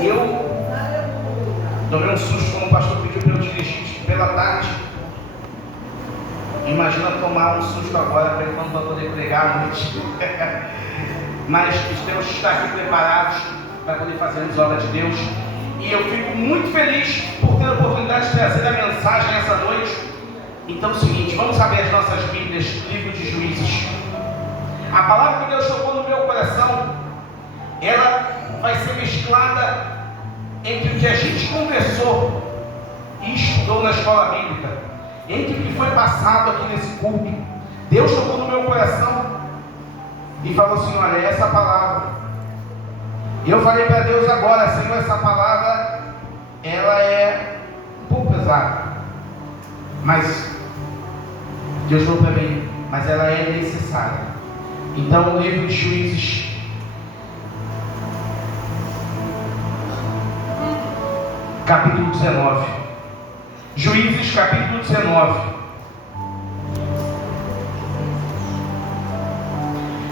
Eu tomei um susto quando o pastor pediu para eu dirigir pela tarde. Imagina tomar um susto agora, para quando vai poder pregar à noite. Mas temos que estar aqui preparados para poder fazermos a obra de Deus. E eu fico muito feliz por ter a oportunidade de trazer a mensagem essa noite. Então é o seguinte, vamos abrir as nossas Bíblias, livro de Juízes. A palavra que Deus tocou no meu coração, ela vai ser mesclada entre o que a gente conversou e estudou na escola bíblica, entre o que foi passado aqui nesse culto. Deus tocou no meu coração e falou assim: olha, essa palavra. E eu falei para Deus agora: Senhor, essa palavra, ela é um pouco pesada, mas Deus falou para mim, mas ela é necessária. Então o livro de Juízes, capítulo 19. Juízes, capítulo 19.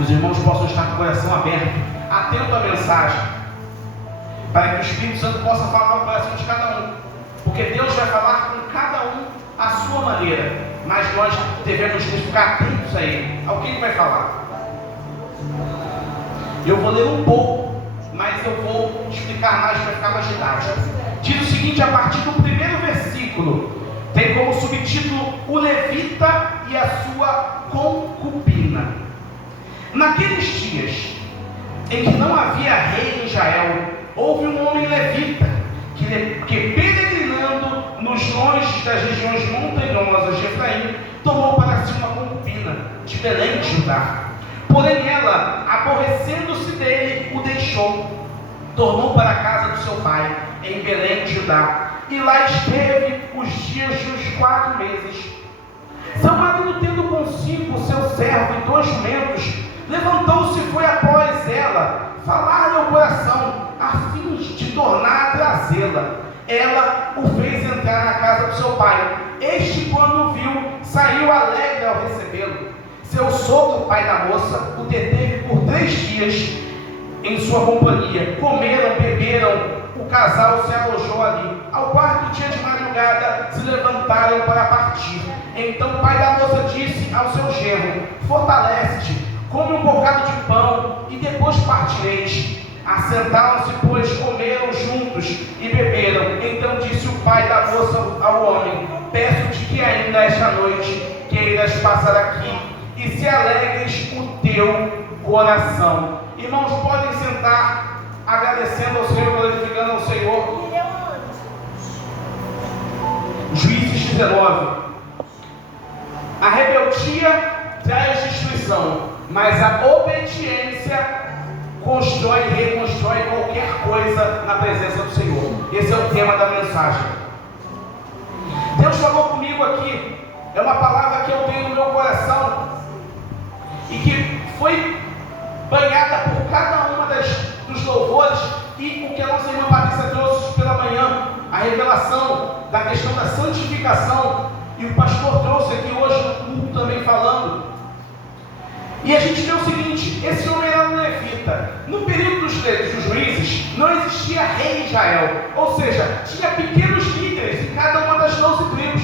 Os irmãos possam estar com o coração aberto, atento à mensagem, para que o Espírito Santo possa falar ao coração de cada um, porque Deus vai falar com cada um à sua maneira, mas nós devemos ficar atentos a Ele, ao que Ele vai falar. Eu vou ler um pouco, mas eu vou explicar mais para ficar mais didático. Diz o seguinte, a partir do primeiro versículo, tem como subtítulo: o levita e a sua concubina. Naqueles dias em que não havia rei em Israel, houve um homem levita que peregrinando nos longes das regiões montanhosas de Efraim, tomou para si uma concubina de Belém de Judá. Porém ela, aborrecendo-se dele, o deixou, tornou para a casa do seu pai em Belém de Judá, e lá esteve os dias dos 4 meses. Seu marido, tendo consigo o seu servo e 2 jumentos, levantou-se e foi após ela, falar-lhe ao coração, a fim de tornar a trazê-la. Ela o fez entrar na casa do seu pai. Este, quando o viu, saiu alegre ao recebê-lo. Seu sogro, pai da moça, o deteve por 3 dias em sua companhia. Comeram, beberam, o casal se alojou ali. Ao 4º dia de madrugada, se levantaram para partir. Então o pai da moça disse ao seu genro: fortalece-te, come um bocado de pão e depois partireis. Assentaram-se, pois, comeram juntos e beberam. Então disse o pai da moça ao homem: peço-te que ainda esta noite queiras passar aqui e se alegres o teu coração. Irmãos, podem sentar, agradecendo ao Senhor, glorificando ao Senhor. Juízes 19. A rebeldia traz destruição, mas a obediência constrói e reconstrói qualquer coisa na presença do Senhor. Esse é o tema da mensagem. Deus falou comigo aqui, é uma palavra que eu tenho no meu coração e que foi banhada por cada uma dos louvores, e o que a nossa irmã Patrícia trouxe pela manhã, a revelação da questão da santificação, e o pastor trouxe aqui hoje no culto também falando. E a gente vê o seguinte: esse homem era um levita. No período dos juízes não existia rei em Israel, ou seja, tinha pequenos líderes em cada uma das 12 tribos.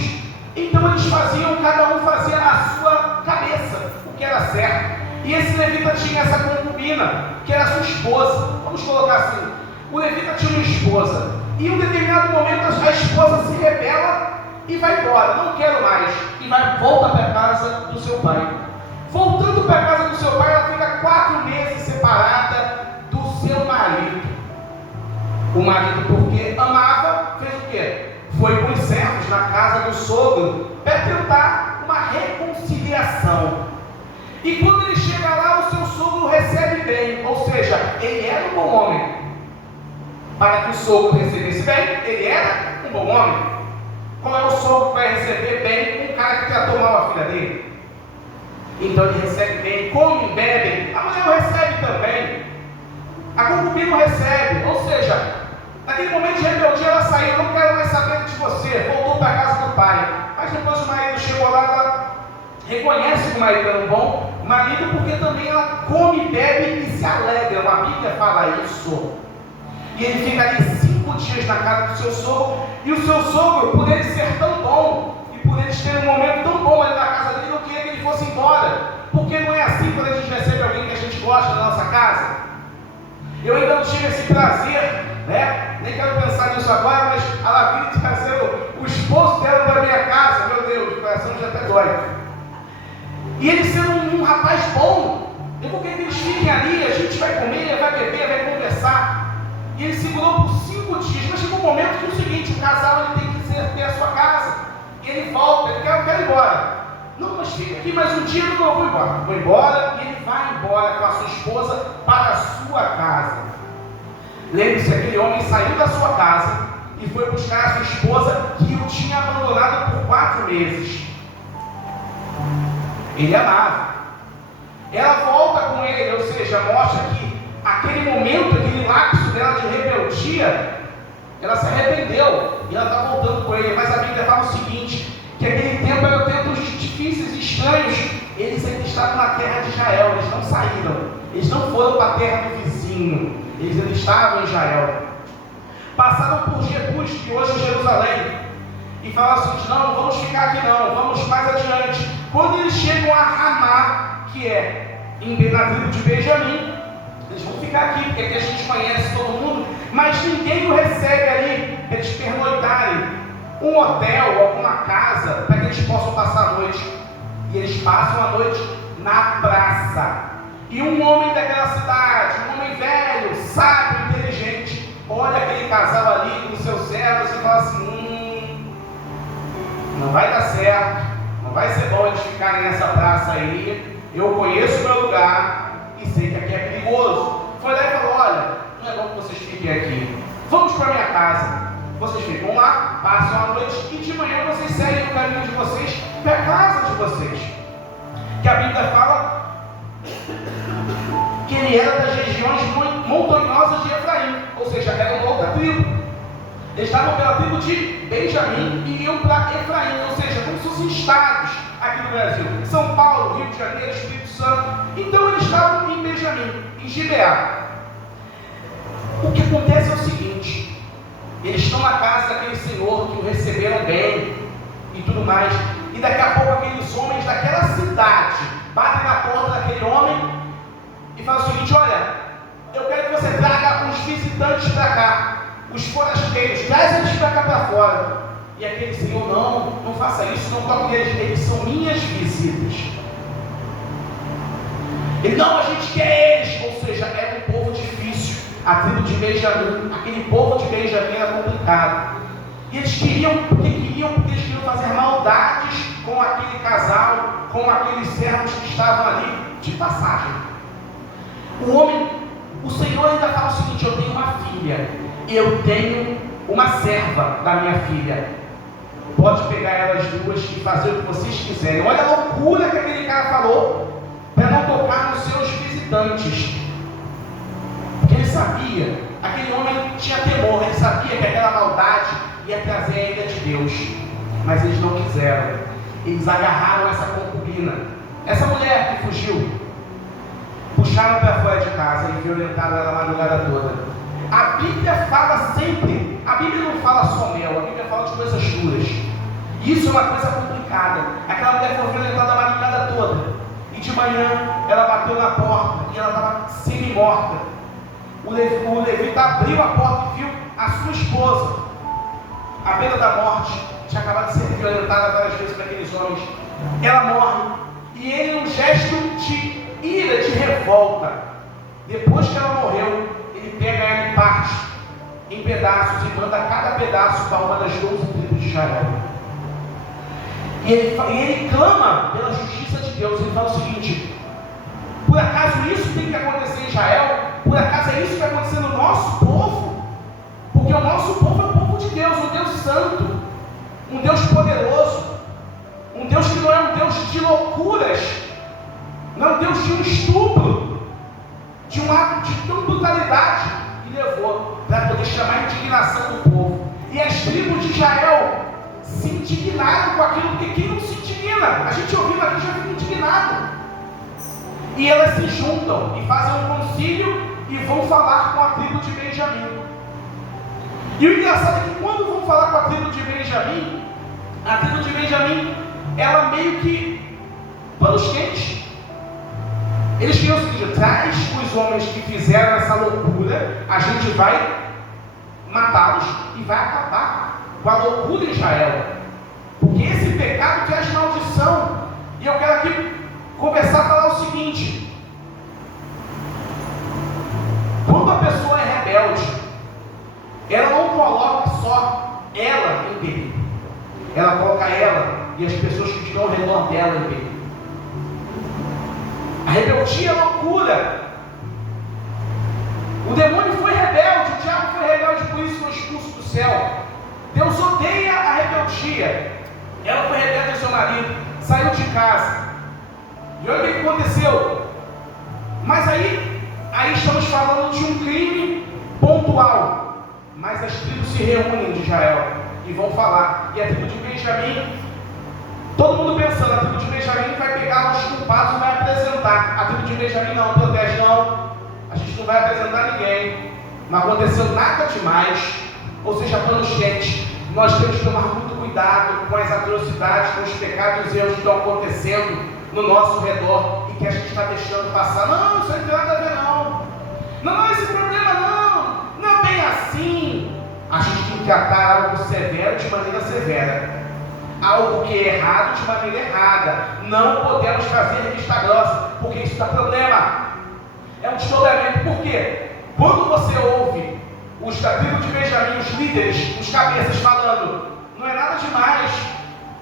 Então eles faziam, cada um fazia a sua cabeça o que era certo. E esse levita tinha essa concubina, que era sua esposa. Vamos colocar assim: o levita tinha uma esposa, e em um determinado momento a esposa se rebela e vai embora, não quero mais, e volta para a casa do seu pai. Voltando para a casa do seu pai, ela fica 4 meses separada do seu marido. O marido, porque amava, fez o quê? Foi com os servos na casa do sogro para tentar uma reconciliação. E quando ele chega lá, o seu sogro recebe bem, ou seja, ele era um bom homem. Para que o sogro recebesse bem, ele era um bom homem. Qual é o sogro que vai receber bem um cara que tratou mal a filha dele? Então ele recebe bem, come, bebe, a mulher recebe também, a concubina recebe, ou seja, naquele momento de rebeldia ela saiu, não quero mais saber de você, voltou para a casa do pai. Mas depois o marido chegou lá, ela reconhece que o marido era um bom marido, porque também ela come, bebe e se alegra. A Bíblia fala isso. E ele fica ali 5 dias na casa do seu sogro. E o seu sogro, por ele ser tão bom, e por eles terem um momento tão bom ali na casa dele, não queria que ele fosse embora. Porque não é assim quando a gente recebe alguém que a gente gosta na nossa casa. Eu ainda não tive esse prazer, né? Nem quero pensar nisso agora, mas a Lavínia trazer o esposo dela para minha casa. Meu Deus, o coração já até dói. E ele sendo um rapaz bom, eu vou querer que eles fiquem ali, a gente vai comer, vai beber, vai conversar. E ele segurou por 5 dias, mas chegou um momento que é o seguinte, o casal ele tem que ter a sua casa. E ele volta, ele quer ir embora. Não, mas fica aqui mais um dia, não, eu vou embora. Vou embora, e ele vai embora com a sua esposa para a sua casa. Lembre-se, aquele homem saiu da sua casa e foi buscar a sua esposa que o tinha abandonado por 4 meses. Ele amava. Ela volta com ele, ou seja, mostra que aquele momento, aquele lapso dela de rebeldia, ela se arrependeu e ela está voltando com ele. Mas a Bíblia fala o seguinte, que aquele tempo eram tempos difíceis e estranhos. Eles ainda estavam na terra de Israel, eles não saíram, eles não foram para a terra do vizinho, eles ainda estavam em Israel. Passaram por Jebus, que hoje é Jerusalém, e falaram o seguinte, não vamos ficar aqui não, vamos mais adiante. Quando eles chegam a Ramá, que é na tribo de Benjamim, eles vão ficar aqui, porque aqui a gente conhece todo mundo, mas ninguém o recebe ali, para eles pernoitarem, um hotel, alguma casa, para que eles possam passar a noite. E eles passam a noite na praça. E um homem daquela cidade, um homem velho, sábio, inteligente, olha aquele casal ali com seus servos e fala assim, não vai dar certo, não vai ser bom eles ficarem nessa praça aí, eu conheço o meu lugar e sei que aqui é perigoso. Foi lá e falou, olha, não é bom que vocês fiquem aqui, vamos para minha casa. Vocês ficam lá, passam a noite e de manhã vocês seguem o caminho de vocês para a casa de vocês. Que a Bíblia fala que ele era das regiões montanhosas de Efraim, ou seja, era uma outra tribo. Eles estavam pela tribo de Benjamim e iam para Efraim, ou seja, como se fossem estados aqui no Brasil. São Paulo, Rio de Janeiro, Espírito Santo. Então eles estavam em Benjamim, em Gibeá. O que acontece é o seguinte, eles estão na casa daquele senhor que o receberam bem e tudo mais. E daqui a pouco aqueles homens daquela cidade batem na porta daquele homem e falam o seguinte, olha, eu quero que você traga os visitantes para cá, os forasteiros, traz eles para cá para fora. E aquele senhor, não faça isso, não toque neles, eles são minhas visitas. Ele, não, a gente quer eles, ou seja, era um povo difícil. A tribo de Benjamim, aquele povo de Benjamim era complicado. E eles queriam, porque eles queriam fazer maldades com aquele casal, com aqueles servos que estavam ali de passagem. O Senhor ainda fala o seguinte, eu tenho uma filha, eu tenho uma serva da minha filha. Pode pegar elas duas e fazer o que vocês quiserem. Olha a loucura que aquele cara falou, para não tocar nos seus visitantes. Porque ele sabia, aquele homem tinha temor, ele sabia que aquela maldade ia trazer a ira de Deus. Mas eles não quiseram. Eles agarraram essa concubina, essa mulher que fugiu, puxaram para fora de casa e violentaram ela a madrugada toda. A Bíblia fala sempre, a Bíblia não fala só mel, a Bíblia fala de coisas duras. Isso é uma coisa complicada. Aquela mulher foi violentada a madrugada toda. E de manhã ela bateu na porta e ela estava semi-morta. O levita abriu a porta e viu a sua esposa, à beira da morte, tinha acabado de ser violentada várias vezes por aqueles homens. Ela morre e ele, um gesto de ira, de revolta, depois que ela morreu, ele pega ela em parte, em pedaços, e manda cada pedaço para uma das 12 tribos de Israel. E ele clama pela justiça de Deus. Ele fala o seguinte, por acaso isso tem que acontecer em Israel? Por acaso é isso que vai acontecer no nosso povo? Porque o nosso povo é o povo de Deus, um Deus santo, um Deus poderoso, um Deus que não é um Deus de loucuras, não é um Deus de um estupro, de um ato de tão brutalidade, e levou para poder chamar a indignação do povo. E as tribos de Israel se indignaram com aquilo, porque quem não se indigna? A gente ouvindo aqui já fica indignado. E elas se juntam e fazem um concílio e vão falar com a tribo de Benjamim. E o engraçado é que quando vão falar com a tribo de Benjamim, a tribo de Benjamim, ela meio que panos quentes. Eles queriam o seguinte: traz os homens que fizeram essa loucura, a gente vai matá-los e vai acabar com a loucura em Israel. Porque esse pecado traz maldição. E eu quero aqui começar a falar o seguinte: quando a pessoa é rebelde, ela não coloca só ela em perigo, ela coloca ela e as pessoas que estão ao redor dela em perigo. A rebeldia é loucura. O demônio foi rebelde, o diabo foi rebelde, por isso foi expulso do céu. Deus odeia a rebeldia. Ela foi rebelde ao seu marido, saiu de casa. E olha o que aconteceu. Mas aí estamos falando de um crime pontual. Mas as tribos se reúnem de Israel e vão falar. E a tribo de Benjamim, todo mundo pensando, a tribo de Benjamim vai pegar os culpados e vai apresentar. A tribo de Benjamim não protege, não. A gente não vai apresentar ninguém. Não aconteceu nada demais. Ou seja, panos quentes. Nós temos que tomar muito cuidado com as atrocidades, com os pecados e erros que estão acontecendo no nosso redor e que a gente está deixando passar. Não, isso aí não tem nada a ver, não. Não, esse problema não é bem assim. A gente tem que tratar algo severo de maneira severa, algo que é errado de maneira errada. Não podemos fazer vista grossa, porque isso dá problema. É um desdobramento. Por quê? Quando você ouve os da tribo de Benjamim, os líderes, os cabeças falando, não é nada demais,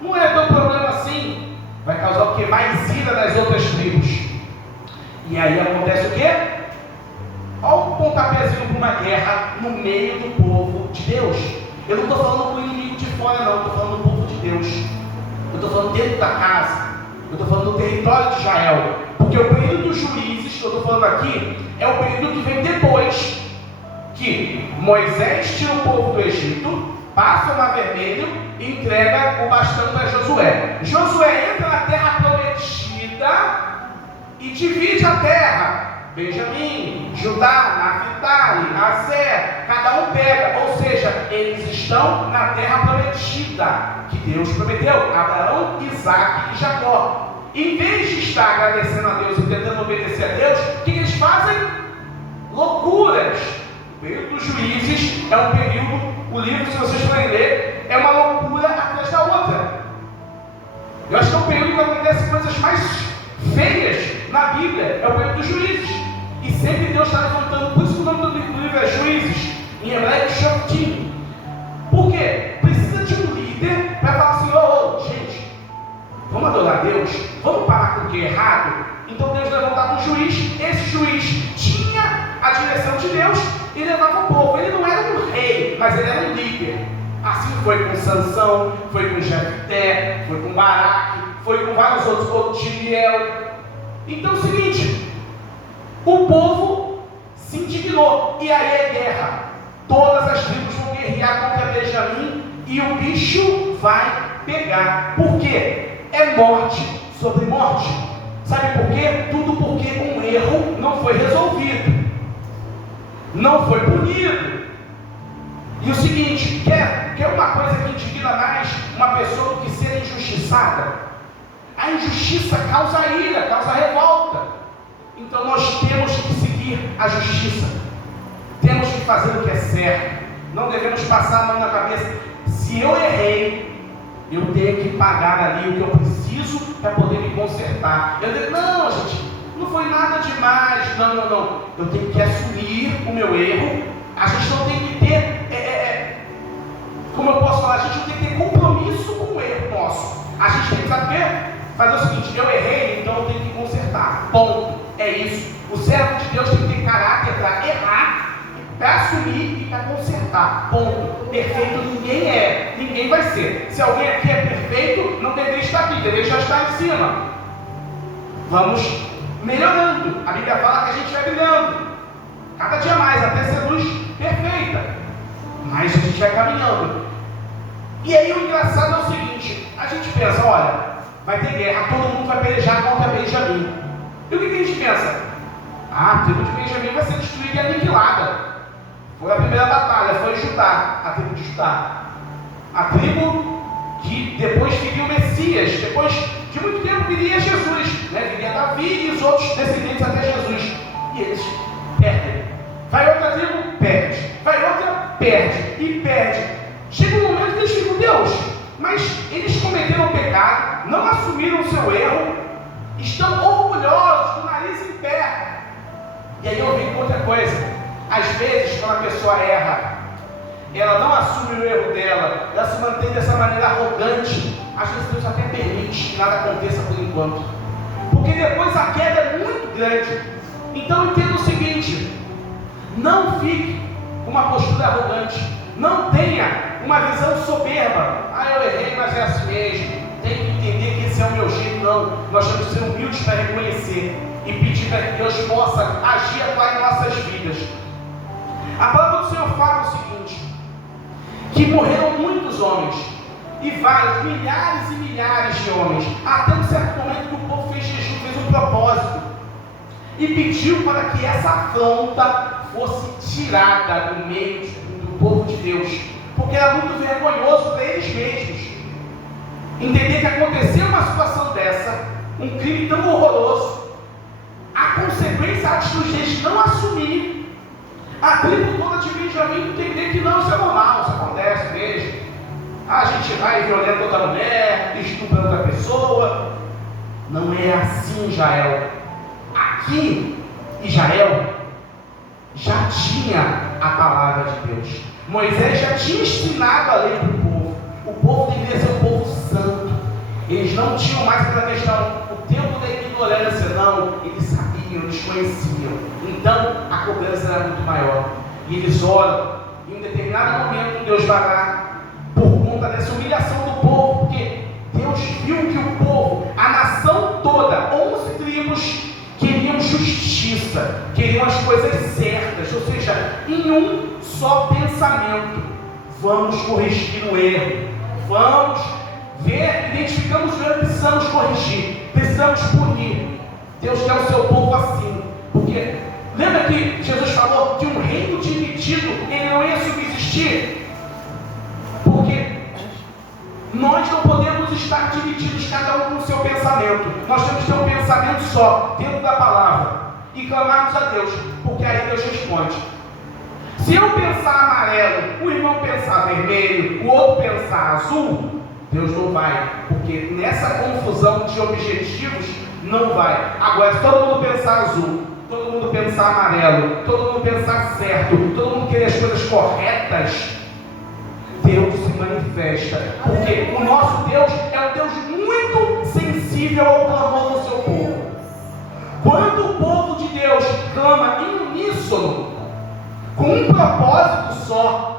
não é tão problema assim, vai causar o quê? Mais ira nas outras tribos. E aí acontece o quê? Olha um pontapézinho para uma guerra no meio do povo de Deus. Eu não estou falando com o inimigo de fora, não. Eu estou falando do povo de Deus. Eu estou falando dentro da casa. Eu estou falando do território de Israel. Porque o período dos juízes, que eu estou falando aqui, é o período que vem depois que Moisés tira o povo do Egito, passa o Mar Vermelho e entrega o bastão para Josué. Josué entra na terra prometida e divide a terra. Benjamim, Judá, Naphtali, Aser, cada um pega, ou seja, eles estão na terra prometida, que Deus prometeu, Abraão, Isaac e Jacó. Em vez de estar agradecendo a Deus e tentando obedecer a Deus, o que eles fazem? Loucuras. O período dos juízes é um período, o livro, se vocês forem ler, é uma loucura atrás da outra. Eu acho que é um período que acontece coisas mais feias na Bíblia, é o período dos juízes. E sempre Deus está levantando, por isso que o nome do livro é Juízes, em hebraico Shoftim. Por quê? Precisa de um líder para falar assim: gente, vamos adorar a Deus, vamos parar com o que é errado. Então Deus levantava um juiz, esse juiz tinha a direção de Deus e levava o povo. Ele não era um rei, mas ele era um líder. Assim foi com Sansão, foi com Jefté, foi com Baraque, foi com vários outros, Otiniel. Então é o seguinte, o povo se indignou, e aí é guerra. Todas as tribos vão guerrear contra Benjamim e o bicho vai pegar. Por quê? É morte sobre morte. Sabe por quê? Tudo porque um erro não foi resolvido, não foi punido. E o seguinte, quer uma coisa que indigna mais uma pessoa do que ser injustiçada? A injustiça causa ira, causa revolta. Então nós temos que seguir a justiça, temos que fazer o que é certo, não devemos passar a mão na cabeça. Se eu errei, eu tenho que pagar ali o que eu preciso para poder me consertar. Eu digo, não, gente, não foi nada demais, não. Eu tenho que assumir o meu erro. A gente não tem que ter, como eu posso falar, a gente não tem que ter compromisso com o erro nosso. A gente tem que, saber o quê? Fazer o seguinte: eu errei, então eu tenho que consertar, ponto. É isso. O servo de Deus tem que ter caráter para errar, para assumir e para consertar, ponto. Perfeito ninguém é, ninguém vai ser. Se alguém aqui é perfeito, não deveria estar aqui, deveria já estar em cima. Vamos melhorando. A Bíblia fala que a gente vai brilhando cada dia mais, até ser luz perfeita. Mas a gente vai caminhando. E aí o engraçado é o seguinte: a gente pensa, olha, vai ter guerra, todo mundo vai pelejar contra Benjamim. E o que a gente pensa? A tribo de Benjamim vai ser destruída e aniquilada. Foi a primeira batalha, foi Judá, a tribo de Judá. A tribo que depois viria o Messias, depois de muito tempo viria Jesus, né? Viria Davi e os outros descendentes até Jesus. E eles perdem. Vai outra tribo, perde. Vai outra, perde. E perde. Chega um momento que eles ficam, Deus, mas eles cometeram o pecado, não assumiram o seu erro, estão orgulhosos, com o nariz em pé. E aí eu vi outra coisa. Às vezes, quando a pessoa erra, ela não assume o erro dela, ela se mantém dessa maneira arrogante. Às vezes Deus até permite que nada aconteça por enquanto, porque depois a queda é muito grande. Então entenda o seguinte: não fique com uma postura arrogante, não tenha uma visão soberba. Eu errei, mas é assim mesmo, tem que entender que esse é o meu jeito. Não, nós temos que ser humildes para reconhecer e pedir para que Deus possa agir em nossas vidas. A palavra do Senhor fala o seguinte: que morreram muitos homens, e vários, milhares e milhares de homens, até um certo momento que o povo fez jejum, fez um propósito, e pediu para que essa afronta fosse tirada do meio do povo de Deus, porque era muito vergonhoso para eles mesmos entender que aconteceu uma situação dessa, um crime tão horroroso, a consequência, a atitude deles não assumir. A tribo toda de Benjamim entender que não, isso é normal, isso acontece mesmo. A gente vai violando outra mulher, estupra outra pessoa. Não é assim, Israel. Aqui, Israel já tinha a palavra de Deus. Moisés já tinha ensinado a lei para o povo. O povo deveria ser um povo santo. Eles não tinham mais aquela questão, o tempo da ignorância, não. Eles sabiam, eles conheciam. Então a cobrança era muito maior. E eles oram. Em um determinado momento Deus vai lá, por conta dessa humilhação do povo, porque Deus viu que o povo, a nação toda, 11 tribos, queriam justiça, queriam as coisas certas, ou seja, em um só pensamento: vamos corrigir o erro, vamos ver, identificamos o erro, precisamos corrigir, precisamos punir. Deus quer o seu povo assim, porque lembra que Jesus falou que um reino dividido ele não ia subsistir? Porque nós não podemos estar divididos, cada um com o seu pensamento. Nós temos que ter um pensamento só, dentro da palavra, e clamarmos a Deus, porque aí Deus responde. Se eu pensar amarelo, o irmão pensar vermelho, o outro pensar azul, Deus não vai, porque nessa confusão de objetivos não vai. Agora, se todo mundo pensar azul, todo mundo pensar amarelo, todo mundo pensar certo, todo mundo querer as coisas corretas, Deus se manifesta, porque o nosso Deus é um Deus muito sensível ao clamor do seu povo. Quando o povo de Deus clama em uníssono, com um propósito só,